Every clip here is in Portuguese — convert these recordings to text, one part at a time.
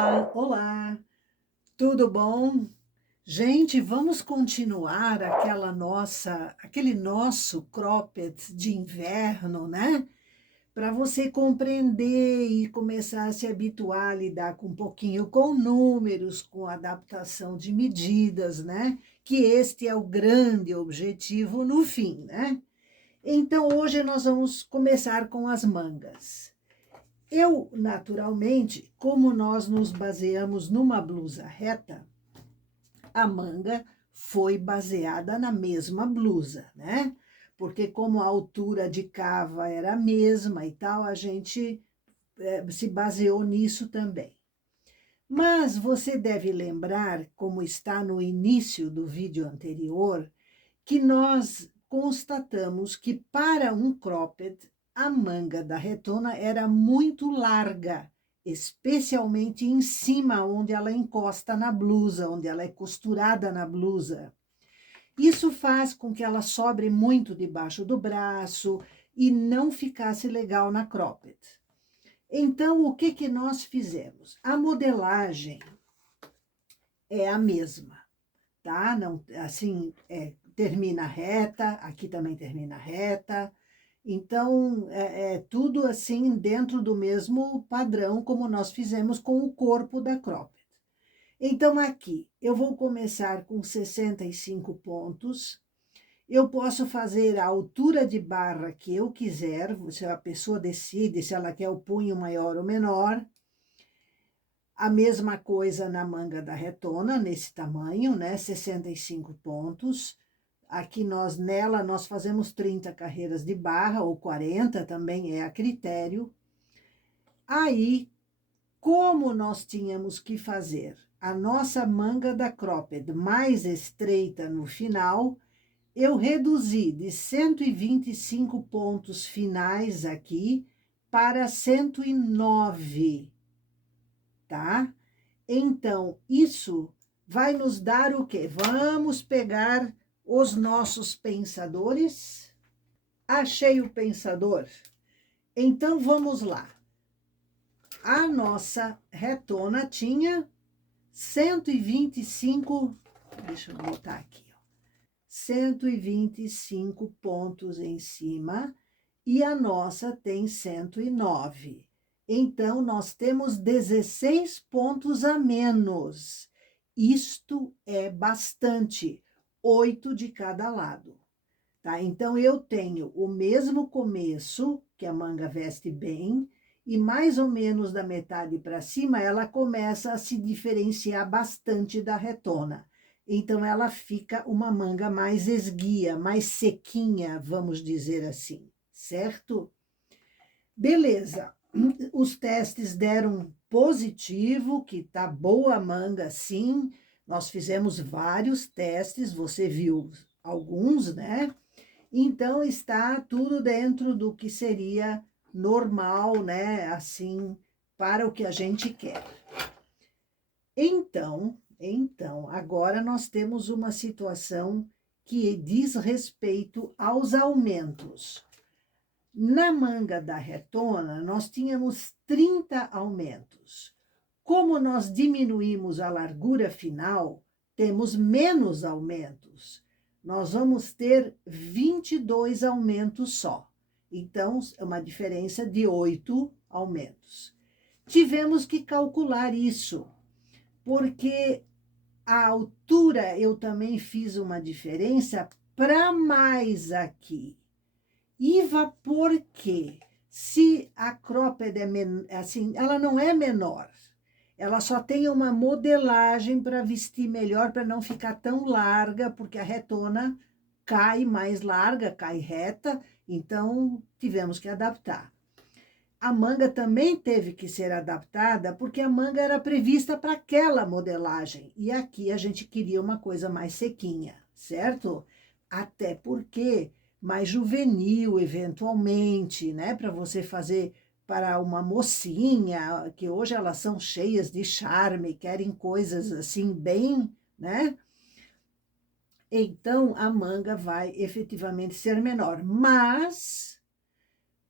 Olá, olá, tudo bom? Gente, vamos continuar aquele nosso cropped de inverno, né? Para você compreender e começar a se habituar a lidar com um pouquinho com números, com adaptação de medidas, né? Que este é o grande objetivo no fim, né? Então, hoje nós vamos começar com as mangas. Eu, naturalmente, como nós nos baseamos numa blusa reta, a manga foi baseada na mesma blusa, né? Porque como a altura de cava era a mesma e tal, a gente se baseou nisso também. Mas você deve lembrar, como está no início do vídeo anterior, que nós constatamos que para um cropped, a manga da retona era muito larga, especialmente em cima, onde ela encosta na blusa, onde ela é costurada na blusa. Isso faz com que ela sobre muito debaixo do braço e não ficasse legal na cropped. Então, o que nós fizemos? A modelagem é a mesma, tá? Não, assim, termina reta, aqui também termina reta. Então, é tudo assim dentro do mesmo padrão, como nós fizemos com o corpo da cropped. Então, aqui, eu vou começar com 65 pontos. Eu posso fazer a altura de barra que eu quiser, se a pessoa decide se ela quer o punho maior ou menor. A mesma coisa na manga da retona, nesse tamanho, né? 65 pontos. Aqui nela nós fazemos 30 carreiras de barra, ou 40, também é a critério. Aí, como nós tínhamos que fazer a nossa manga da cropped mais estreita no final, eu reduzi de 125 pontos finais aqui para 109, tá? Então, isso vai nos dar o quê? Vamos pegar os nossos pensadores. Achei o pensador. Então, vamos lá. A nossa retona tinha 125, deixa eu botar aqui, ó, 125 pontos em cima, e a nossa tem 109. Então, nós temos 16 pontos a menos. Isto é bastante, 8 de cada lado, tá? Então, eu tenho o mesmo começo, que a manga veste bem, e mais ou menos da metade para cima, ela começa a se diferenciar bastante da retona. Então, ela fica uma manga mais esguia, mais sequinha, vamos dizer assim, certo? Beleza, os testes deram positivo, que tá boa a manga, sim. Nós fizemos vários testes, você viu alguns, né? Então, está tudo dentro do que seria normal, né? Assim, para o que a gente quer. Então, agora nós temos uma situação que diz respeito aos aumentos. Na manga da retona, nós tínhamos 30 aumentos. Como nós diminuímos a largura final, temos menos aumentos. Nós vamos ter 22 aumentos só. Então, é uma diferença de 8 aumentos. Tivemos que calcular isso, porque a altura eu também fiz uma diferença para mais aqui. Iva, por quê? Se a cropped é assim, ela não é menor, ela só tem uma modelagem para vestir melhor, para não ficar tão larga, porque a retona cai mais larga, cai reta, então tivemos que adaptar. A manga também teve que ser adaptada, porque a manga era prevista para aquela modelagem, e aqui a gente queria uma coisa mais sequinha, certo? Até porque mais juvenil, eventualmente, né? Para você fazer para uma mocinha, que hoje elas são cheias de charme, querem coisas assim bem, né? Então, a manga vai efetivamente ser menor, mas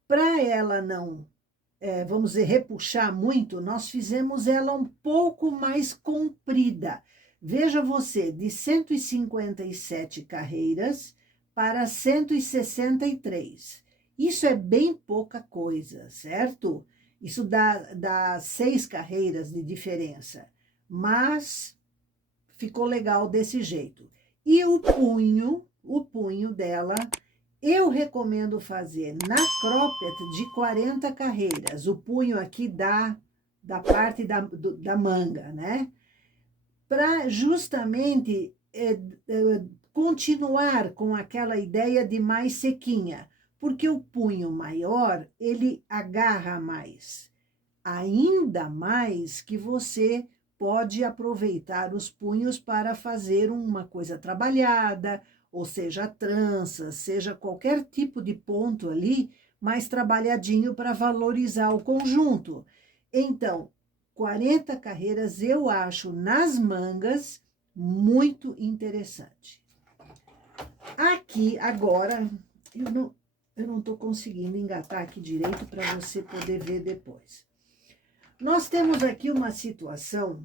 para ela não vamos dizer, repuxar muito, nós fizemos ela um pouco mais comprida. Veja você, de 157 carreiras para 163. Isso é bem pouca coisa, certo? Isso dá 6 carreiras de diferença. Mas ficou legal desse jeito. E o punho dela, eu recomendo fazer na cropped de 40 carreiras. O punho aqui da parte da manga, né? Para justamente continuar com aquela ideia de mais sequinha, porque o punho maior, ele agarra mais. Ainda mais que você pode aproveitar os punhos para fazer uma coisa trabalhada, ou seja, trança, seja qualquer tipo de ponto ali, mais trabalhadinho para valorizar o conjunto. Então, 40 carreiras eu acho nas mangas muito interessante. Aqui, agora, eu não estou conseguindo engatar aqui direito para você poder ver depois. Nós temos aqui uma situação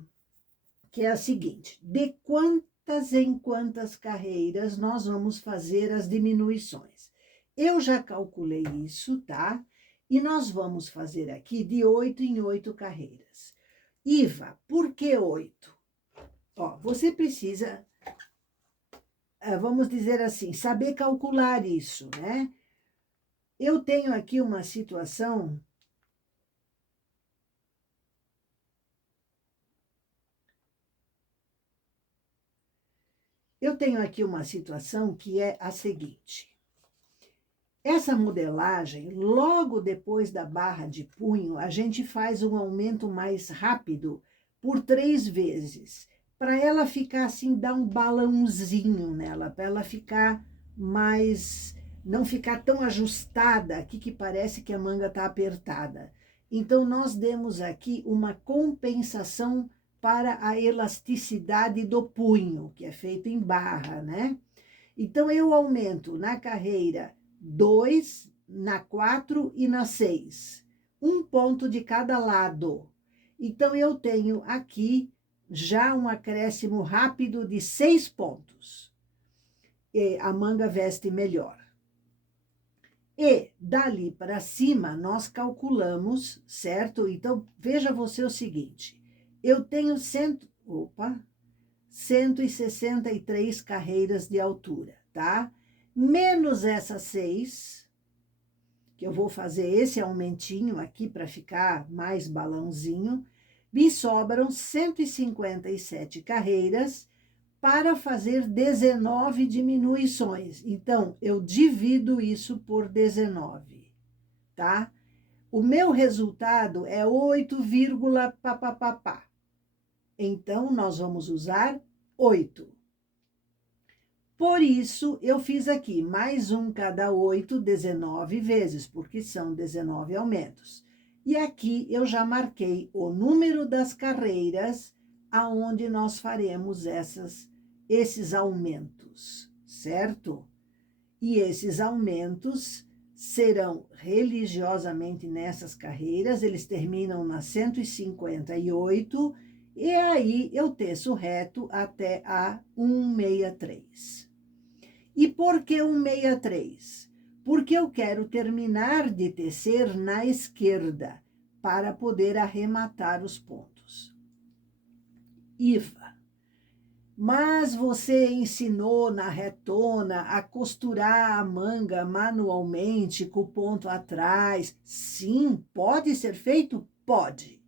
que é a seguinte: de quantas em quantas carreiras nós vamos fazer as diminuições? Eu já calculei isso, tá? E nós vamos fazer aqui de 8 em 8 carreiras. Iva, por que 8? Ó, você precisa, vamos dizer assim, saber calcular isso, né? Eu tenho aqui uma situação que é a seguinte. Essa modelagem, logo depois da barra de punho, a gente faz um aumento mais rápido por 3 vezes, para ela ficar assim, dar um balãozinho nela, para ela ficar mais, não ficar tão ajustada aqui que parece que a manga está apertada. Então, nós demos aqui uma compensação para a elasticidade do punho, que é feito em barra, né? Então, eu aumento na carreira 2, na 4 e na 6. Um ponto de cada lado. Então, eu tenho aqui já um acréscimo rápido de 6 pontos. E a manga veste melhor. E dali para cima, nós calculamos, certo? Então, veja você o seguinte. Eu tenho 163 carreiras de altura, tá? Menos essas 6, que eu vou fazer esse aumentinho aqui para ficar mais balãozinho, me sobram 157 carreiras para fazer 19 diminuições. Então, eu divido isso por 19, tá? O meu resultado é 8, papapá. Então, nós vamos usar 8. Por isso, eu fiz aqui mais um cada 8, 19 vezes, porque são 19 aumentos. E aqui eu já marquei o número das carreiras aonde nós faremos esses aumentos, certo? E esses aumentos serão religiosamente nessas carreiras, eles terminam na 158, e aí eu teço reto até a 163. E por que 163? Porque eu quero terminar de tecer na esquerda, para poder arrematar os pontos. Iva, mas você ensinou na retona a costurar a manga manualmente com o ponto atrás. Sim, pode ser feito? Pode.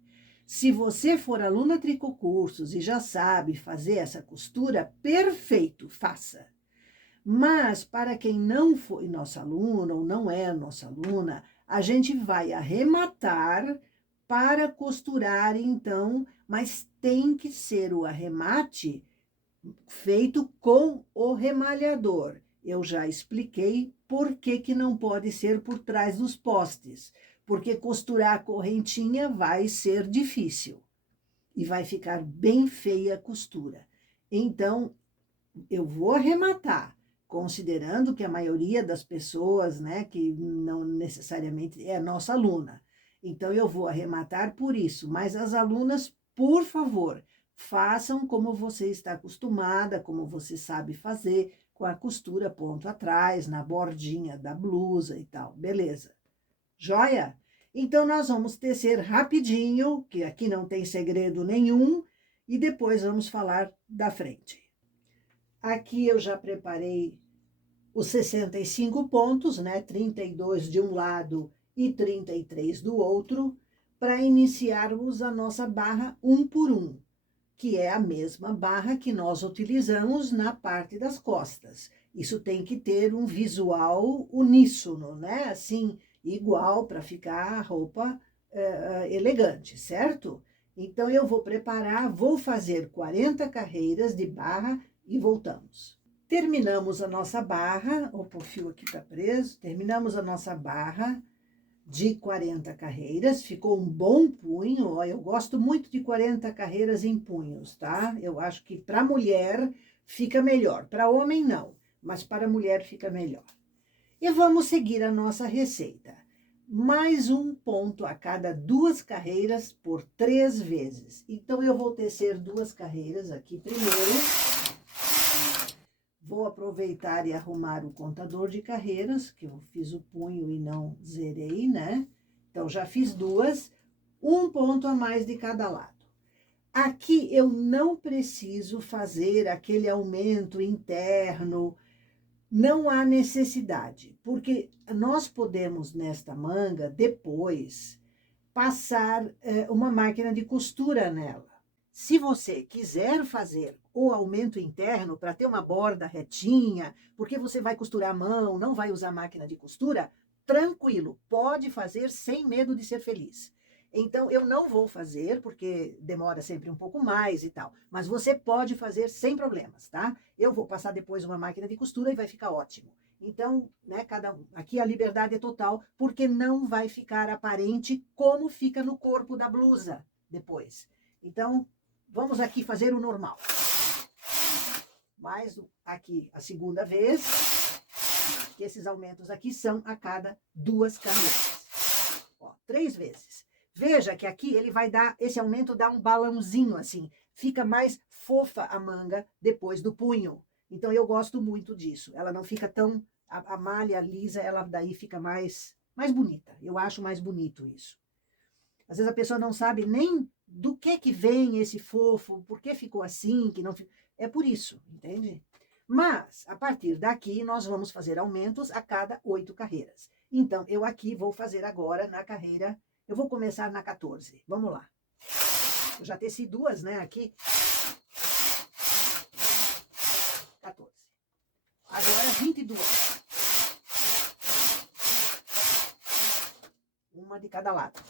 Se você for aluna Tricocursos e já sabe fazer essa costura, perfeito, faça. Mas para quem não foi nossa aluna ou não é nossa aluna, a gente vai arrematar para costurar então, mas tem que ser o arremate feito com o remalhador. Eu já expliquei por que não pode ser por trás dos postes, porque costurar a correntinha vai ser difícil e vai ficar bem feia a costura. Então, eu vou arrematar, considerando que a maioria das pessoas, né, que não necessariamente é nossa aluna, Então, eu vou arrematar por isso. Mas as alunas, por favor, façam como você está acostumada, como você sabe fazer, com a costura ponto atrás, na bordinha da blusa e tal. Beleza? Joia? Então, nós vamos tecer rapidinho, que aqui não tem segredo nenhum, e depois vamos falar da frente. Aqui eu já preparei os 65 pontos, né? 32 de um lado e 33 do outro, para iniciarmos a nossa barra um por um, que é a mesma barra que nós utilizamos na parte das costas. Isso tem que ter um visual uníssono, né? Assim, igual para ficar a roupa elegante, certo? Então, eu vou preparar, vou fazer 40 carreiras de barra e voltamos. Terminamos a nossa barra, opa, o fio aqui tá preso, terminamos a nossa barra de 40 carreiras, ficou um bom punho, ó, eu gosto muito de 40 carreiras em punhos, tá? Eu acho que para mulher fica melhor, para homem não, mas para mulher fica melhor. E vamos seguir a nossa receita. Mais um ponto a cada 2 carreiras por 3 vezes. Então, eu vou tecer 2 carreiras aqui primeiro. Vou aproveitar e arrumar o contador de carreiras, que eu fiz o punho e não zerei, né? Então, já fiz 2, um ponto a mais de cada lado. Aqui eu não preciso fazer aquele aumento interno, não há necessidade, porque nós podemos, nesta manga, depois, passar uma máquina de costura nela. Se você quiser fazer o aumento interno para ter uma borda retinha, porque você vai costurar a mão, não vai usar máquina de costura, tranquilo, pode fazer sem medo de ser feliz. Então, eu não vou fazer, porque demora sempre um pouco mais e tal. Mas você pode fazer sem problemas, tá? Eu vou passar depois uma máquina de costura e vai ficar ótimo. Então, né, aqui a liberdade é total, porque não vai ficar aparente como fica no corpo da blusa depois. Então, vamos aqui fazer o normal. Mais aqui a segunda vez, que esses aumentos aqui são a cada 2 carreiras. Ó, 3 vezes. Veja que aqui ele vai dar, esse aumento dá um balãozinho assim, fica mais fofa a manga depois do punho. Então eu gosto muito disso. Ela não fica tão, a malha lisa, ela daí fica mais bonita. Eu acho mais bonito isso. Às vezes a pessoa não sabe nem do que vem esse fofo, por que ficou assim, que não é por isso, entende? Mas, a partir daqui, nós vamos fazer aumentos a cada 8 carreiras. Então, eu aqui vou fazer agora na carreira, eu vou começar na 14. Vamos lá. Eu já teci 2, né, aqui. 14. Agora, 22. Uma de cada lado.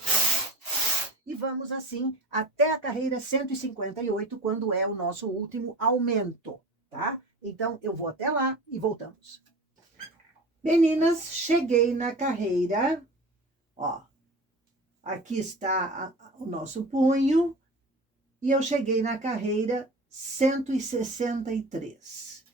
E vamos assim até a carreira 158, quando é o nosso último aumento, tá? Então, eu vou até lá e voltamos. Meninas, cheguei na carreira, ó, aqui está o nosso punho, e eu cheguei na carreira 163.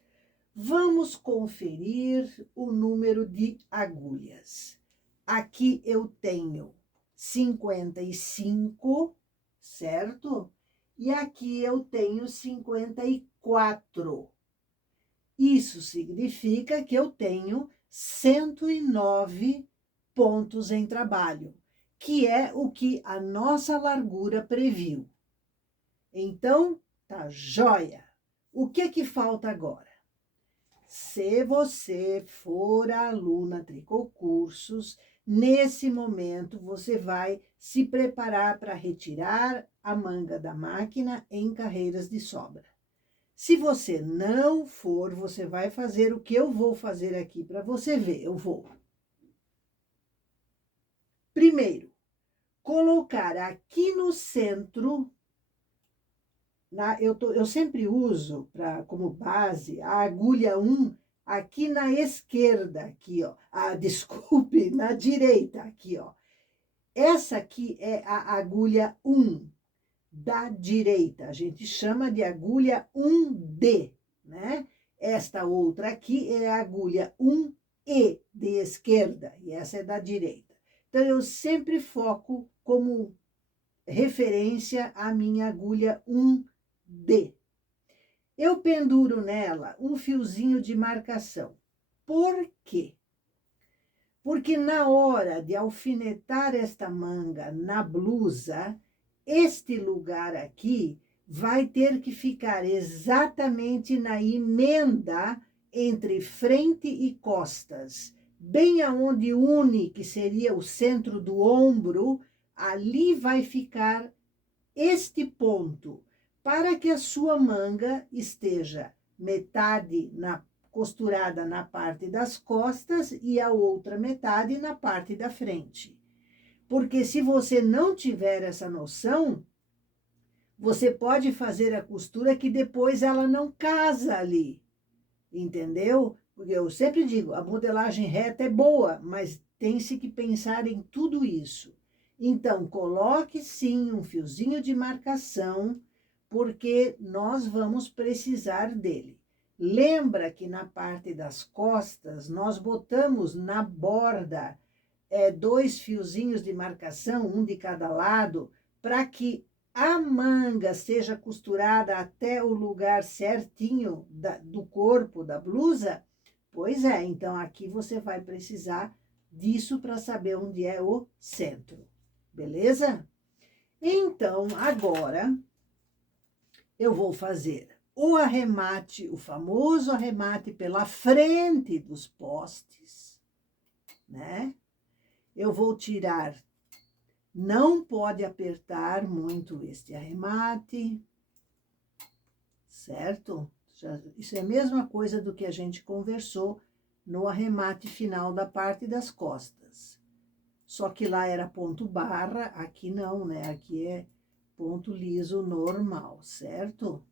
Vamos conferir o número de agulhas. Aqui eu tenho 55, certo? E aqui eu tenho 54. Isso significa que eu tenho 109 pontos em trabalho, que é o que a nossa largura previu. Então, tá joia. O que falta agora? Se você for aluna Tricô Cursos, nesse momento você vai se preparar para retirar a manga da máquina em carreiras de sobra. Se você não for, você vai fazer o que eu vou fazer aqui para você ver. Eu vou. Primeiro, colocar aqui no centro, eu sempre uso como base a agulha 1 aqui na esquerda, aqui, ó. Desculpe, na direita, aqui, ó. Essa aqui é a agulha 1 da direita. A gente chama de agulha 1D, né? Esta outra aqui é a agulha 1E de esquerda, e essa é da direita. Então, eu sempre foco como referência a minha agulha 1D. Eu penduro nela um fiozinho de marcação. Por quê? Porque na hora de alfinetar esta manga na blusa, este lugar aqui vai ter que ficar exatamente na emenda entre frente e costas, bem aonde une, que seria o centro do ombro, ali vai ficar este ponto, para que a sua manga esteja metade costurada na parte das costas e a outra metade na parte da frente. Porque se você não tiver essa noção, você pode fazer a costura que depois ela não casa ali, entendeu? Porque eu sempre digo, a modelagem reta é boa, mas tem-se que pensar em tudo isso. Então, coloque sim um fiozinho de marcação, porque nós vamos precisar dele. Lembra que na parte das costas, nós botamos na borda 2 fiozinhos de marcação, um de cada lado, para que a manga seja costurada até o lugar certinho do corpo da blusa? Pois é, então aqui você vai precisar disso para saber onde é o centro, beleza? Então, agora, eu vou fazer o arremate, o famoso arremate pela frente dos postes, né? Eu vou tirar, não pode apertar muito este arremate, certo? Isso é a mesma coisa do que a gente conversou no arremate final da parte das costas. Só que lá era ponto barra, aqui não, né? Aqui é ponto liso normal, certo?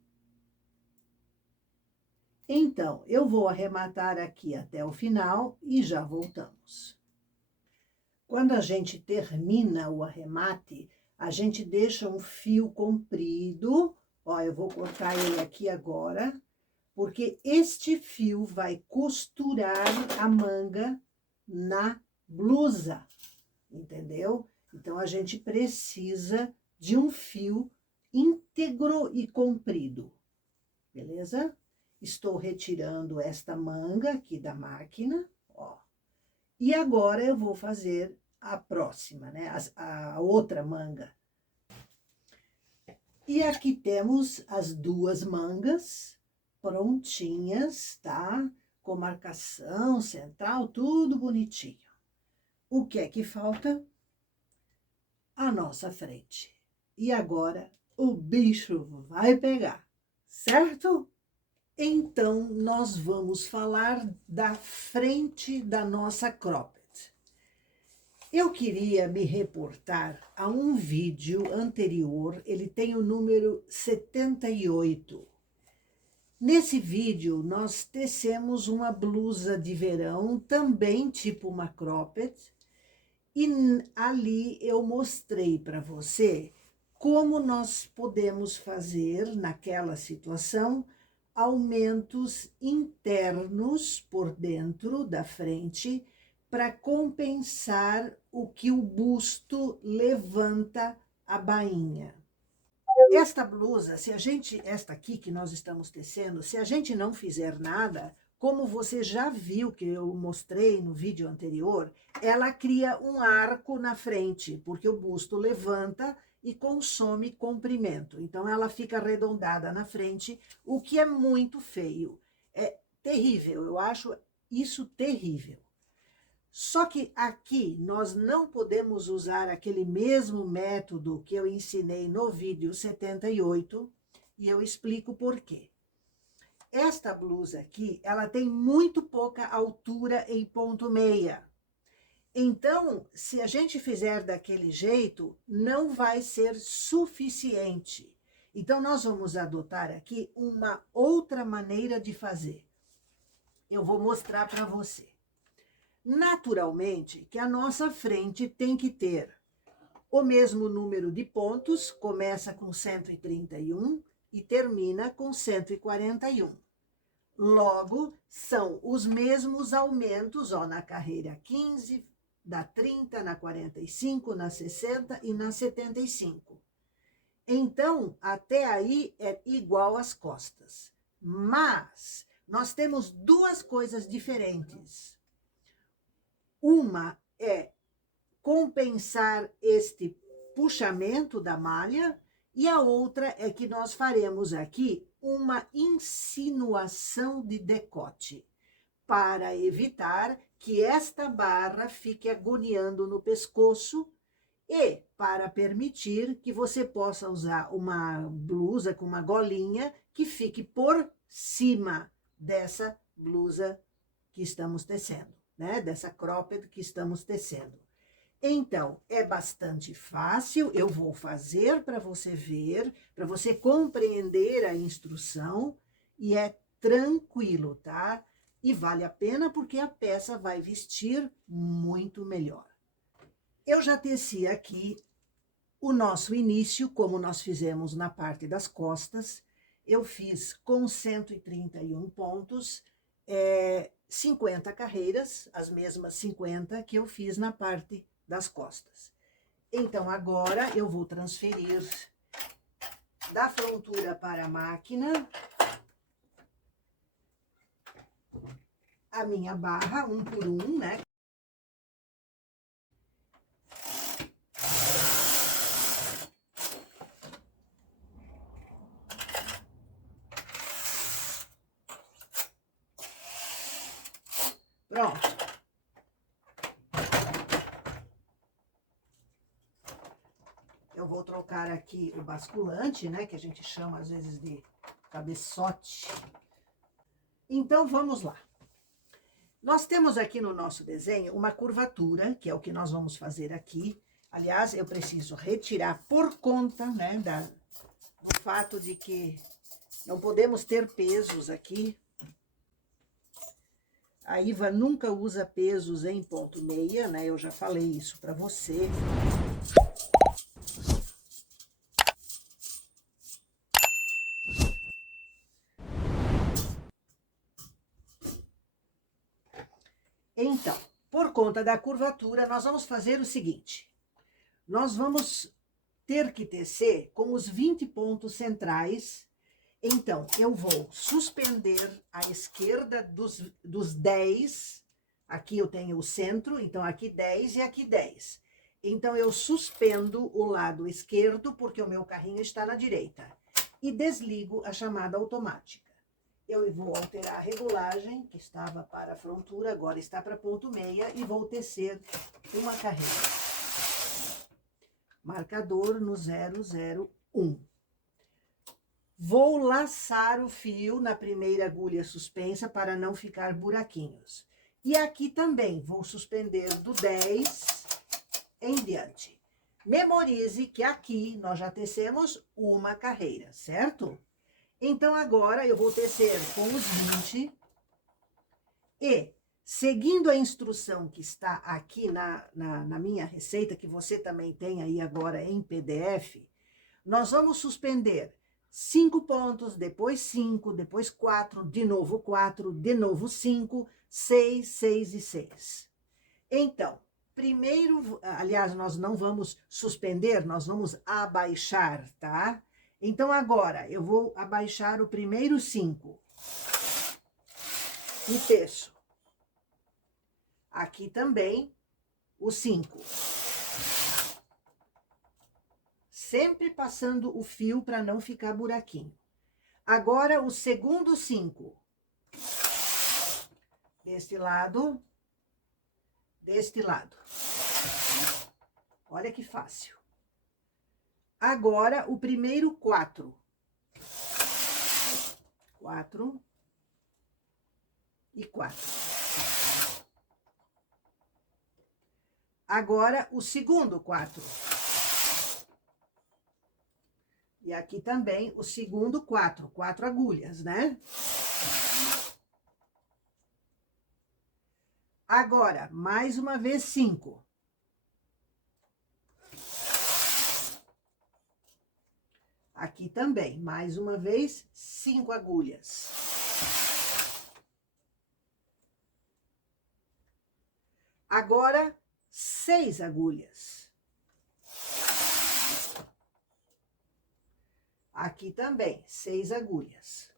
Então, eu vou arrematar aqui até o final e já voltamos. Quando a gente termina o arremate, a gente deixa um fio comprido. Ó, eu vou cortar ele aqui agora, porque este fio vai costurar a manga na blusa, entendeu? Então, a gente precisa de um fio íntegro e comprido, beleza? Estou retirando esta manga aqui da máquina, ó. E agora eu vou fazer a próxima, né? A outra manga. E aqui temos as 2 mangas prontinhas, tá? Com marcação central, tudo bonitinho. O que é que falta? A nossa frente. E agora o bicho vai pegar, certo? Então, nós vamos falar da frente da nossa cropped. Eu queria me reportar a um vídeo anterior, ele tem o número 78. Nesse vídeo, nós tecemos uma blusa de verão, também tipo uma cropped, e ali eu mostrei para você como nós podemos fazer, naquela situação, aumentos internos por dentro da frente para compensar o que o busto levanta a bainha. Esta blusa, esta aqui que nós estamos tecendo, se a gente não fizer nada, como você já viu que eu mostrei no vídeo anterior, ela cria um arco na frente, porque o busto levanta e consome comprimento. Então, ela fica arredondada na frente, o que é muito feio. É terrível, eu acho isso terrível. Só que aqui nós não podemos usar aquele mesmo método que eu ensinei no vídeo 78, e eu explico por quê. Esta blusa aqui, ela tem muito pouca altura em ponto meia. Então, se a gente fizer daquele jeito, não vai ser suficiente. Então, nós vamos adotar aqui uma outra maneira de fazer. Eu vou mostrar para você. Naturalmente, que a nossa frente tem que ter o mesmo número de pontos, começa com 131 e termina com 141. Logo, são os mesmos aumentos, ó, na carreira 15, da 30, na 45, na 60 e na 75. Então, até aí é igual às costas. Mas nós temos duas coisas diferentes. Uma é compensar este puxamento da malha e a outra é que nós faremos aqui uma insinuação de decote para evitar que esta barra fique agoniando no pescoço e para permitir que você possa usar uma blusa com uma golinha que fique por cima dessa blusa que estamos tecendo, né? Dessa cropped que estamos tecendo. Então, é bastante fácil, eu vou fazer para você ver, para você compreender a instrução, e é tranquilo, tá? E vale a pena porque a peça vai vestir muito melhor. Eu já teci aqui o nosso início, como nós fizemos na parte das costas. Eu fiz com 131 pontos, 50 carreiras, as mesmas 50 que eu fiz na parte das costas. Então, agora eu vou transferir da frontura para a máquina a minha barra, um por um, né? Pronto. Eu vou trocar aqui o basculante, né, que a gente chama às vezes de cabeçote. Então, vamos lá. Nós temos aqui no nosso desenho uma curvatura, que é o que nós vamos fazer aqui. Aliás, eu preciso retirar por conta, né, do fato de que não podemos ter pesos aqui. A Iva nunca usa pesos em ponto meia, né, eu já falei isso para você. Então, por conta da curvatura, nós vamos fazer o seguinte. Nós vamos ter que tecer com os 20 pontos centrais. Então, eu vou suspender a esquerda dos 10. Aqui eu tenho o centro, então aqui 10 e aqui 10. Então, eu suspendo o lado esquerdo, porque o meu carrinho está na direita. E desligo a chamada automática. Eu vou alterar a regulagem, que estava para a frontura, agora está para ponto meia, e vou tecer uma carreira. Marcador no 001. Vou laçar o fio na primeira agulha suspensa para não ficar buraquinhos. E aqui também vou suspender do 10 em diante. Memorize que aqui nós já tecemos uma carreira, certo? Então, agora eu vou tecer com os 20 e, seguindo a instrução que está aqui na minha receita, que você também tem aí agora em PDF, nós vamos suspender 5 pontos, depois 5, depois 4, de novo 5, 6, 6 e 6. Então, primeiro, aliás, nós não vamos suspender, nós vamos abaixar, tá? Então, agora, eu vou abaixar o primeiro 5. E teço. Aqui também, o 5. Sempre passando o fio para não ficar buraquinho. Agora, o segundo 5. Deste lado. Deste lado. Olha que fácil. Agora, o primeiro 4. 4 e 4. Agora, o segundo 4. E aqui também o segundo 4. 4 agulhas, né? Agora, mais uma vez 5. Aqui também, mais uma vez, 5 agulhas. Agora, 6 agulhas. Aqui também, 6 agulhas.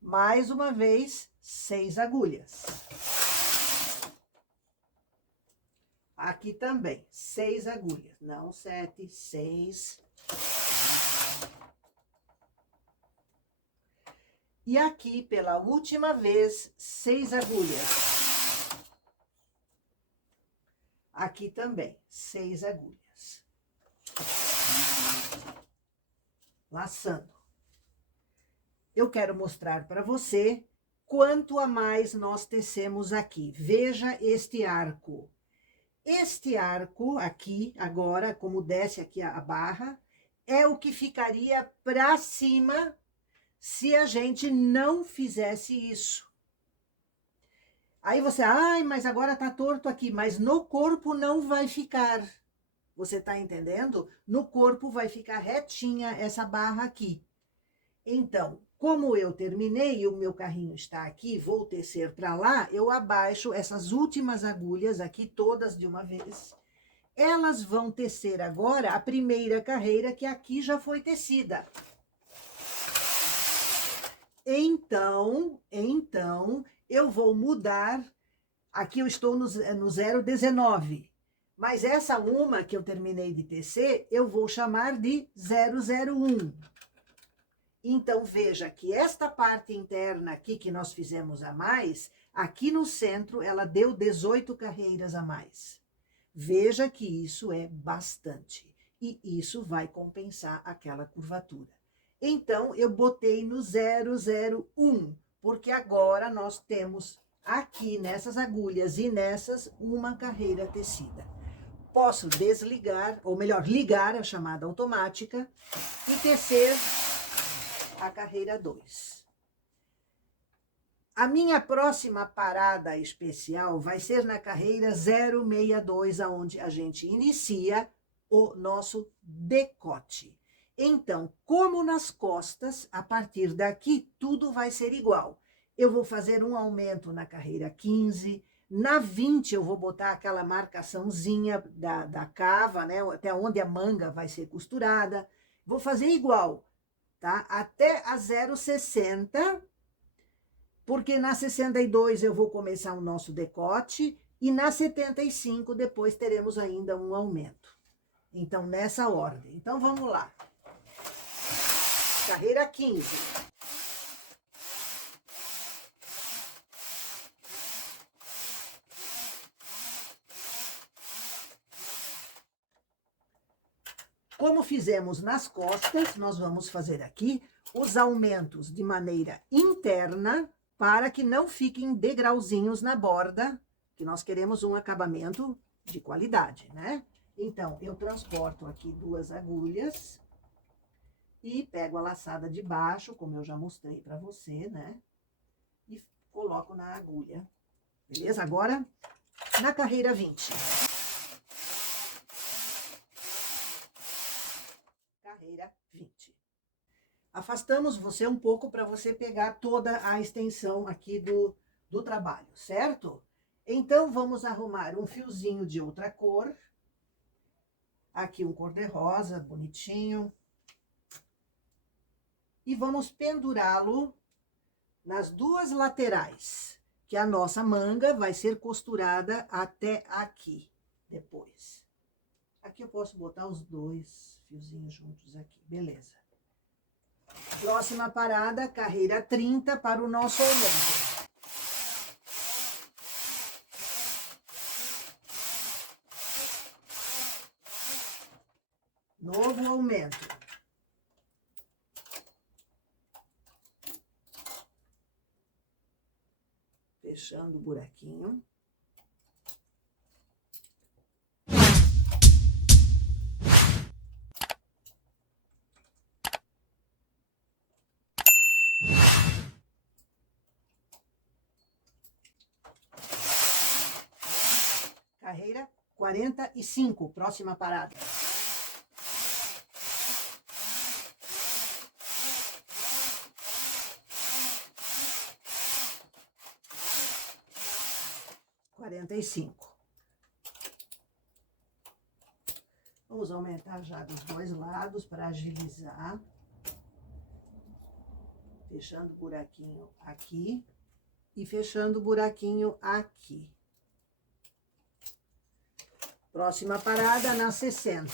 Mais uma vez, 6 agulhas. Aqui também, 6 agulhas. Não 7, 6. E aqui, pela última vez, 6 agulhas. Aqui também, 6 agulhas. Laçando. Eu quero mostrar para você quanto a mais nós tecemos aqui. Veja este arco. Este arco aqui, agora, como desce aqui a barra, é o que ficaria para cima se a gente não fizesse isso. Aí você, ai, mas agora tá torto aqui, mas no corpo não vai ficar. Você tá entendendo? No corpo vai ficar retinha essa barra aqui. Então, como eu terminei e o meu carrinho está aqui, vou tecer para lá, eu abaixo essas últimas agulhas aqui, todas de uma vez. Elas vão tecer agora a primeira carreira que aqui já foi tecida. Então, eu vou mudar, aqui eu estou no 019, mas essa uma que eu terminei de tecer, eu vou chamar de 001. Então, veja que esta parte interna aqui que nós fizemos a mais, aqui no centro, ela deu 18 carreiras a mais. Veja que isso é bastante. E isso vai compensar aquela curvatura. Então, eu botei no 001, porque agora nós temos aqui nessas agulhas e nessas uma carreira tecida. Posso desligar, ou melhor, ligar a chamada automática e tecer a carreira 2. A minha próxima parada especial vai ser na carreira 062, aonde a gente inicia o nosso decote. Então, como nas costas, a partir daqui tudo vai ser igual. Eu vou fazer um aumento na carreira 15, na 20 eu vou botar aquela marcaçãozinha da cava, né, até onde a manga vai ser costurada. Vou fazer igual. Tá? Até a 0,60, porque na 62 eu vou começar o nosso decote e na 75 depois teremos ainda um aumento. Então, nessa ordem. Então, vamos lá. Carreira 15. Como fizemos nas costas, nós vamos fazer aqui os aumentos de maneira interna, para que não fiquem degrauzinhos na borda, que nós queremos um acabamento de qualidade, né? Então, eu transporto aqui 2 agulhas e pego a laçada de baixo, como eu já mostrei para você, né? E coloco na agulha, beleza? Agora, na carreira 20. Carreira 20. Afastamos você um pouco para você pegar toda a extensão aqui do trabalho, certo? Então, vamos arrumar um fiozinho de outra cor. Aqui um cor-de-rosa, bonitinho. E vamos pendurá-lo nas 2 laterais, que a nossa manga vai ser costurada até aqui, depois. Aqui eu posso botar os 2 fiozinhos juntos aqui, beleza. Próxima parada, carreira 30 para o nosso aumento. Novo aumento. Fechando o buraquinho. Carreira 45, próxima parada. 65. Vamos aumentar já dos dois lados para agilizar. Fechando o buraquinho aqui e fechando o buraquinho aqui. Próxima parada na 60.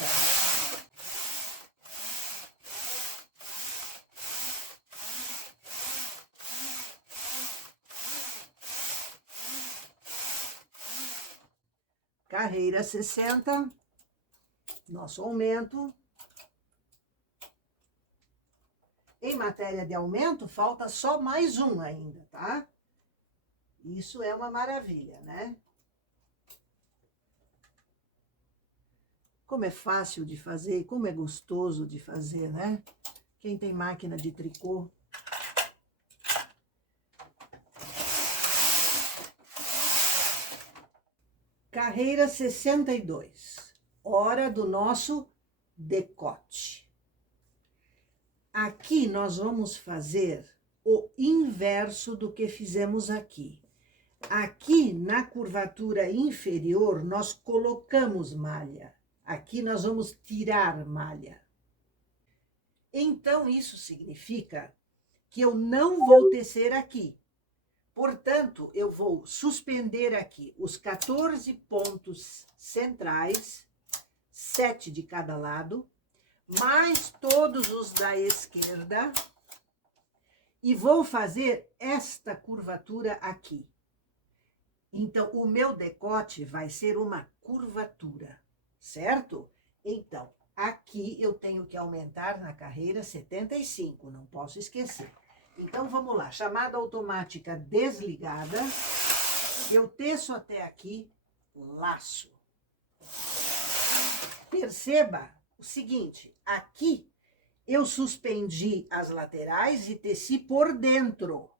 Carreira 60. Nosso aumento. Em matéria de aumento, falta só mais um ainda, tá? Isso é uma maravilha, né? Como é fácil de fazer e como é gostoso de fazer, né? Quem tem máquina de tricô. Carreira 62. Hora do nosso decote. Aqui nós vamos fazer o inverso do que fizemos aqui. Aqui na curvatura inferior nós colocamos malha. Aqui nós vamos tirar malha. Então isso significa que eu não vou tecer aqui. Portanto, eu vou suspender aqui os 14 pontos centrais, 7 de cada lado, mais todos os da esquerda, e vou fazer esta curvatura aqui. Então, o meu decote vai ser uma curvatura, certo? Então, aqui eu tenho que aumentar na carreira 75, não posso esquecer. Então, vamos lá, chamada automática desligada, eu teço até aqui, laço. Perceba o seguinte, aqui eu suspendi as laterais e teci por dentro.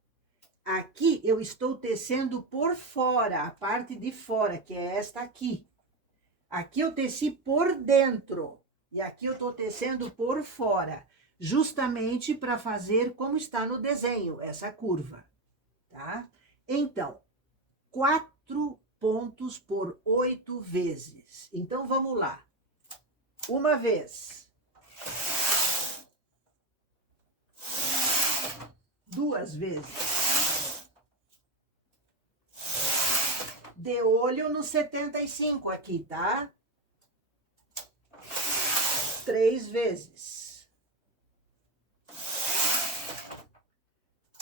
Aqui eu estou tecendo por fora, a parte de fora, que é esta aqui. Aqui eu teci por dentro e aqui eu estou tecendo por fora, justamente para fazer como está no desenho, essa curva, tá? Então, 4 pontos por 8 vezes. Então, vamos lá. Uma vez. 2 vezes. De olho no 75 aqui, tá? 3 vezes.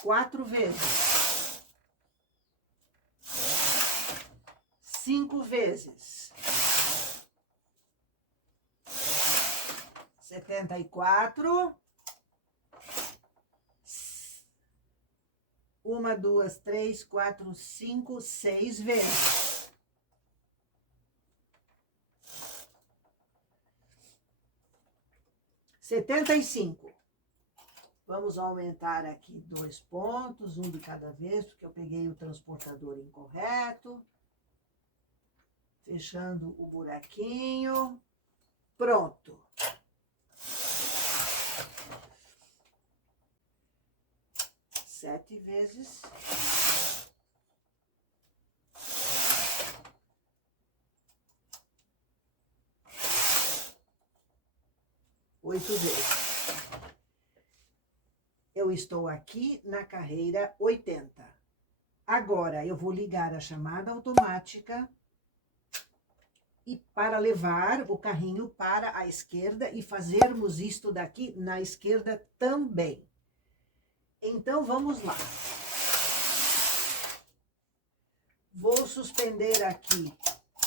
4 vezes. 5 vezes. 74. 1, 2, 3, 4, 5, 6 vezes. Setenta e 75. Vamos aumentar aqui 2 pontos, um de cada vez, porque eu peguei o transportador incorreto. Fechando o buraquinho. Pronto. 7 vezes. 8 vezes. Eu estou aqui na carreira 80. Agora, eu vou ligar a chamada automática e para levar o carrinho para a esquerda e fazermos isto daqui na esquerda também. Então, vamos lá. Vou suspender aqui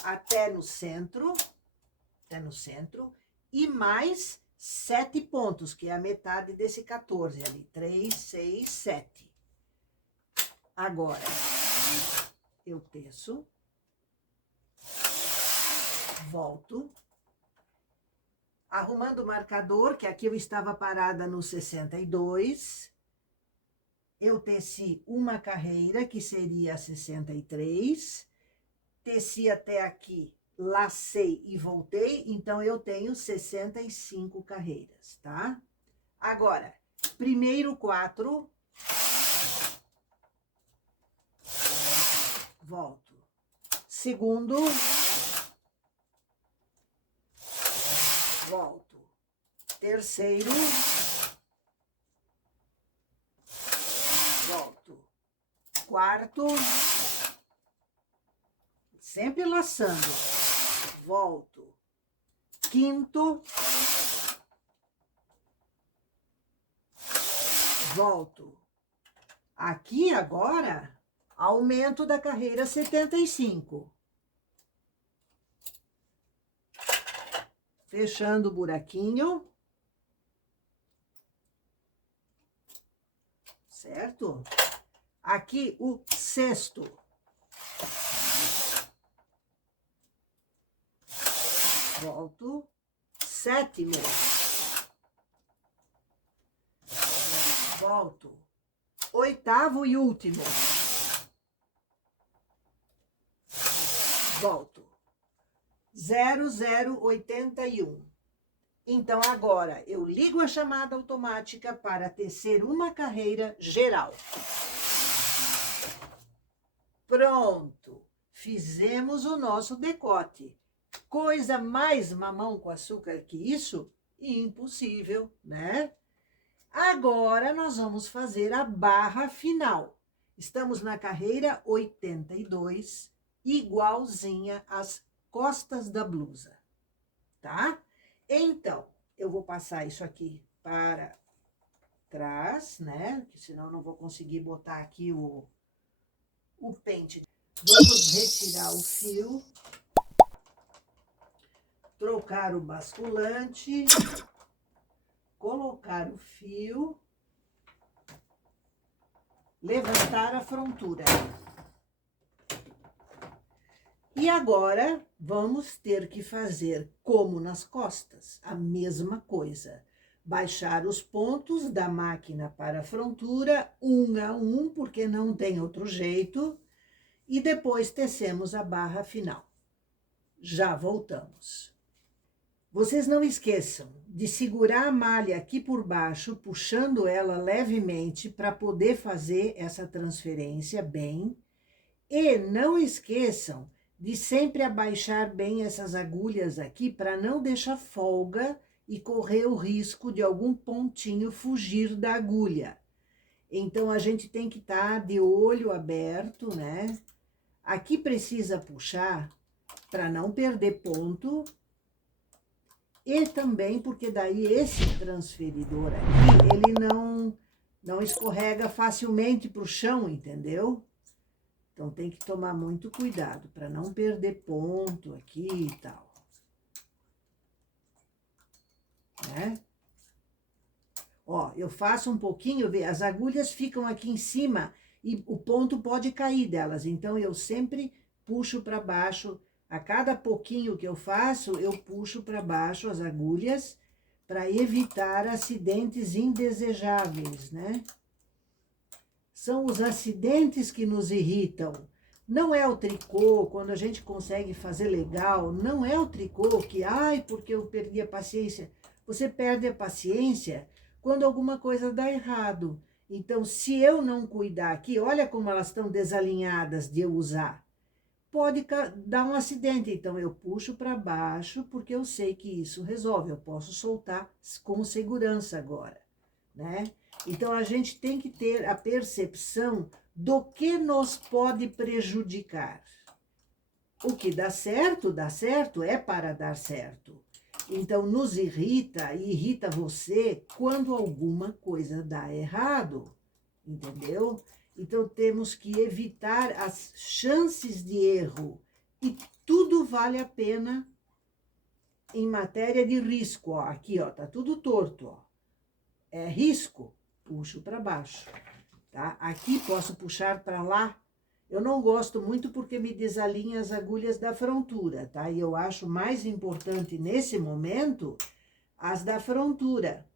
até no centro, e mais 7 pontos, que é a metade desse 14 ali. 3, 6, 7. Agora, eu teço, volto, arrumando o marcador, que aqui eu estava parada no 62, eu teci uma carreira, que seria a 63, teci até aqui, lacei e voltei, então eu tenho 65 carreiras, tá? Agora, primeiro 4, volto, segundo, volto, terceiro, volto, quarto, sempre laçando, volto, quinto, volto. Aqui agora, aumento da carreira 75. Fechando o buraquinho. Certo? Aqui o sexto. Volto. Sétimo. Volto. Oitavo e último. Volto. 0081. Então, agora, eu ligo a chamada automática para tecer uma carreira geral. Pronto! Fizemos o nosso decote. Coisa mais mamão com açúcar que isso? Impossível, né? Agora, nós vamos fazer a barra final. Estamos na carreira 82, igualzinha às costas da blusa, tá? Então, eu vou passar isso aqui para trás, né? Porque senão eu não vou conseguir botar aqui o pente. Vamos retirar o fio, trocar o basculante, colocar o fio, levantar a frontura. E agora, vamos ter que fazer, como nas costas, a mesma coisa. Baixar os pontos da máquina para a frontura, um a um, porque não tem outro jeito. E depois tecemos a barra final. Já voltamos. Vocês não esqueçam de segurar a malha aqui por baixo, puxando ela levemente para poder fazer essa transferência bem. E não esqueçam de sempre abaixar bem essas agulhas aqui para não deixar folga e correr o risco de algum pontinho fugir da agulha. Então, a gente tem que estar de olho aberto, né? Aqui precisa puxar para não perder ponto. E também porque daí esse transferidor aqui, ele não escorrega facilmente para o chão, entendeu? Então, tem que tomar muito cuidado para não perder ponto aqui e tal. Né? Ó, eu faço um pouquinho, as agulhas ficam aqui em cima e o ponto pode cair delas. Então, eu sempre puxo para baixo. A cada pouquinho que eu faço, eu puxo para baixo as agulhas para evitar acidentes indesejáveis, né? São os acidentes que nos irritam. Não é o tricô, quando a gente consegue fazer legal, não é o tricô que, ai, porque eu perdi a paciência. Você perde a paciência quando alguma coisa dá errado. Então, se eu não cuidar aqui, olha como elas estão desalinhadas de eu usar. Pode dar um acidente, então eu puxo para baixo, porque eu sei que isso resolve. Eu posso soltar com segurança agora, né? Então, a gente tem que ter a percepção do que nos pode prejudicar. O que dá certo é para dar certo. Então, nos irrita e irrita você quando alguma coisa dá errado, entendeu? Então, temos que evitar as chances de erro. E tudo vale a pena em matéria de risco, ó. Aqui, ó, tá tudo torto, ó. É risco, puxo para baixo, tá? Aqui posso puxar para lá. Eu não gosto muito porque me desalinha as agulhas da frontura, tá? E eu acho mais importante nesse momento as da frontura.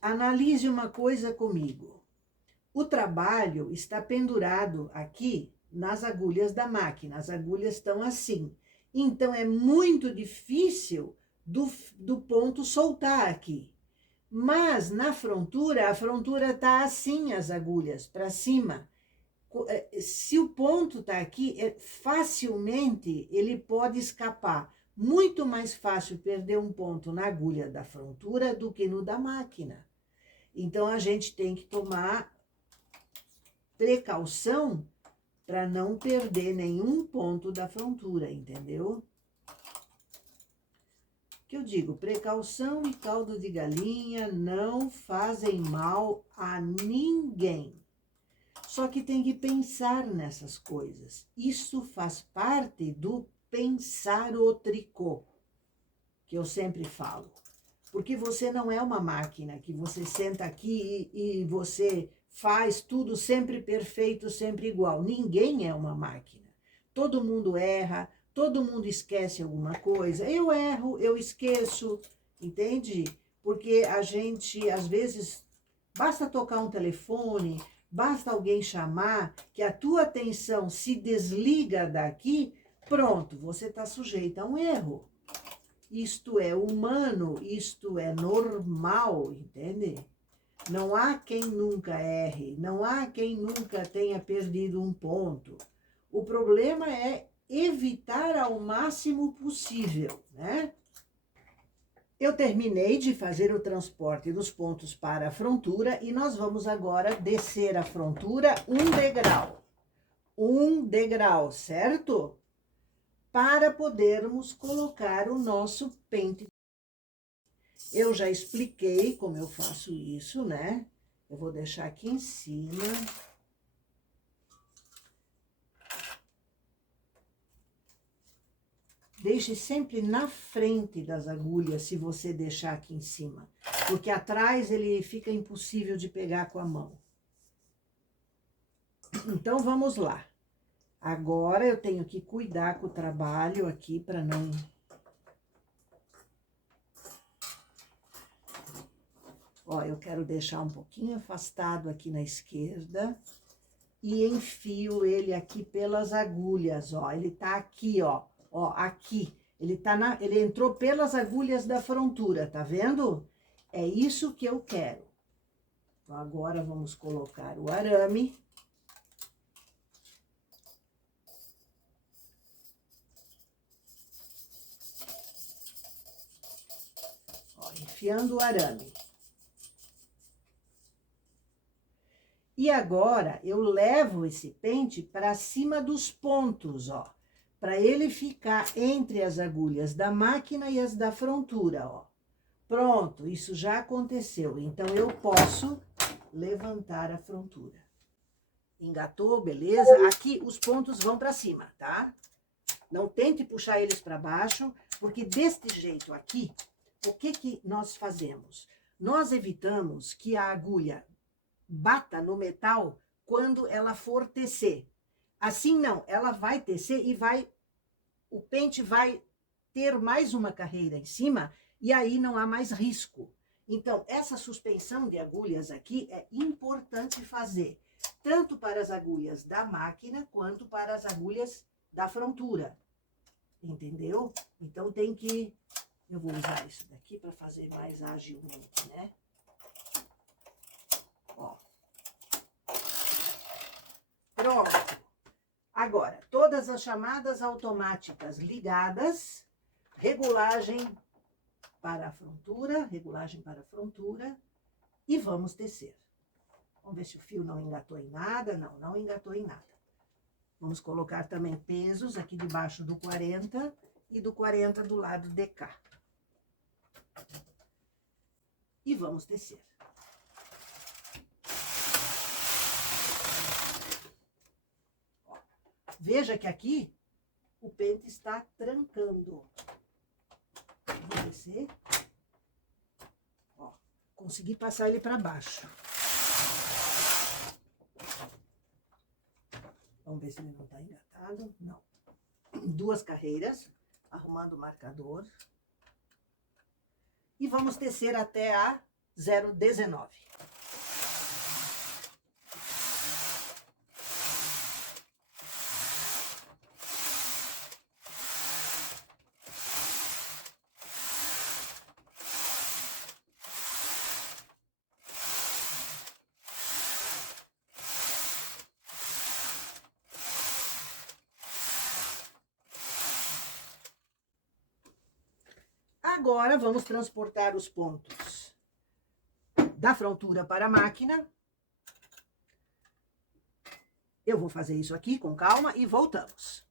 Analise uma coisa comigo. O trabalho está pendurado aqui nas agulhas da máquina. As agulhas estão assim. Então, é muito difícil do ponto soltar aqui. Mas, na frontura, a frontura está assim, as agulhas, para cima. Se o ponto está aqui, facilmente ele pode escapar. Muito mais fácil perder um ponto na agulha da frontura do que no da máquina. Então, a gente tem que tomar precaução para não perder nenhum ponto da frontura, entendeu? Que eu digo, precaução e caldo de galinha não fazem mal a ninguém. Só que tem que pensar nessas coisas. Isso faz parte do pensar o tricô, que eu sempre falo. Porque você não é uma máquina que você senta aqui e você faz tudo sempre perfeito, sempre igual. Ninguém é uma máquina. Todo mundo erra, todo mundo esquece alguma coisa. Eu erro, eu esqueço, entende? Porque a gente, às vezes, basta tocar um telefone, basta alguém chamar, que a tua atenção se desliga daqui, pronto, você está sujeito a um erro. Isto é humano, isto é normal, entende? Não há quem nunca erre, não há quem nunca tenha perdido um ponto. O problema é evitar ao máximo possível, né? Eu terminei de fazer o transporte dos pontos para a frontura e nós vamos agora descer a frontura um degrau. Um degrau, certo? Para podermos colocar o nosso pente. Eu já expliquei como eu faço isso, né? Eu vou deixar aqui em cima. Deixe sempre na frente das agulhas, se você deixar aqui em cima. Porque atrás ele fica impossível de pegar com a mão. Então, vamos lá. Agora, eu tenho que cuidar com o trabalho aqui para não... Ó, eu quero deixar um pouquinho afastado aqui na esquerda. E enfio ele aqui pelas agulhas, ó. Ele tá aqui, ó. Ó, aqui. Ele entrou pelas agulhas da frontura, tá vendo? É isso que eu quero. Então, agora vamos colocar o arame. Ó, enfiando o arame. E agora, eu levo esse pente para cima dos pontos, ó. Para ele ficar entre as agulhas da máquina e as da frontura, ó. Pronto, isso já aconteceu. Então, eu posso levantar a frontura. Engatou, beleza? Aqui, os pontos vão para cima, tá? Não tente puxar eles para baixo, porque deste jeito aqui, o que que nós fazemos? Nós evitamos que a agulha bata no metal quando ela for tecer. Assim não, ela vai tecer e o pente vai ter mais uma carreira em cima e aí não há mais risco. Então, essa suspensão de agulhas aqui é importante fazer, tanto para as agulhas da máquina quanto para as agulhas da frontura. Entendeu? Então, tem que... Eu vou usar isso daqui para fazer mais agilmente, né? Ó. Pronto. Agora, todas as chamadas automáticas ligadas, regulagem para a frontura, e vamos tecer. Vamos ver se o fio não engatou em nada. Não, não engatou em nada. Vamos colocar também pesos aqui debaixo do 40 e do 40 do lado de cá. E vamos tecer. Ó, veja que aqui o pente está trancando. Vou descer. Ó, consegui passar ele para baixo. Vamos ver se ele não está engatado. Não. 2 carreiras, arrumando o marcador. E vamos tecer até a 0,19. Agora, vamos transportar os pontos da frontura para a máquina. Eu vou fazer isso aqui com calma e voltamos.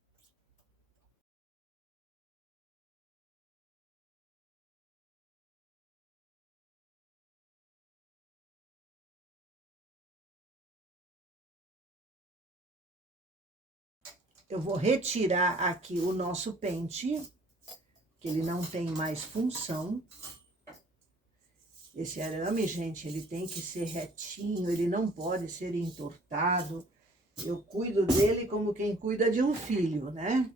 Eu vou retirar aqui o nosso pente, que ele não tem mais função. Esse arame, gente, ele tem que ser retinho, ele não pode ser entortado. Eu cuido dele como quem cuida de um filho, né?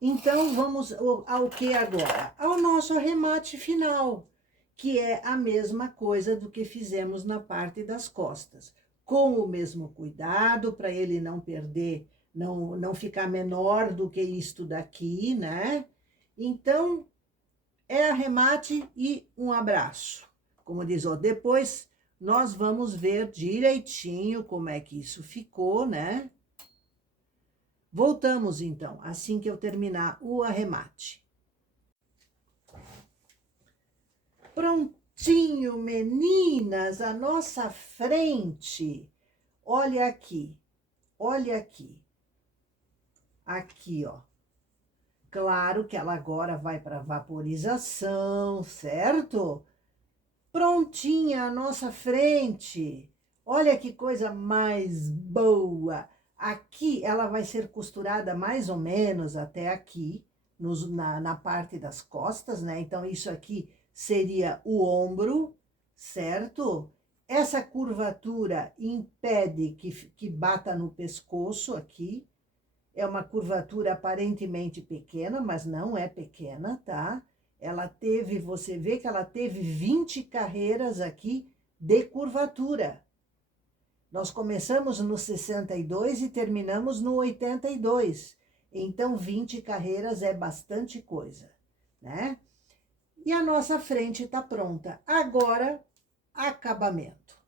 Então, vamos ao que agora? Ao nosso arremate final, que é a mesma coisa do que fizemos na parte das costas. Com o mesmo cuidado, para ele não perder, não ficar menor do que isto daqui, né? Então, é arremate e um abraço. Como diz, ó, depois nós vamos ver direitinho como é que isso ficou, né? Voltamos, então, assim que eu terminar o arremate. Prontinho, meninas, a nossa frente. Olha aqui, olha aqui. Aqui, ó. Claro que ela agora vai para vaporização, certo? Prontinha a nossa frente. Olha que coisa mais boa. Aqui ela vai ser costurada mais ou menos até aqui, na parte das costas, né? Então, isso aqui seria o ombro, certo? Essa curvatura impede que bata no pescoço aqui. É uma curvatura aparentemente pequena, mas não é pequena, tá? Ela teve, você vê que ela teve 20 carreiras aqui de curvatura. Nós começamos no 62 e terminamos no 82. Então, 20 carreiras é bastante coisa, né? E a nossa frente está pronta. Agora, acabamento.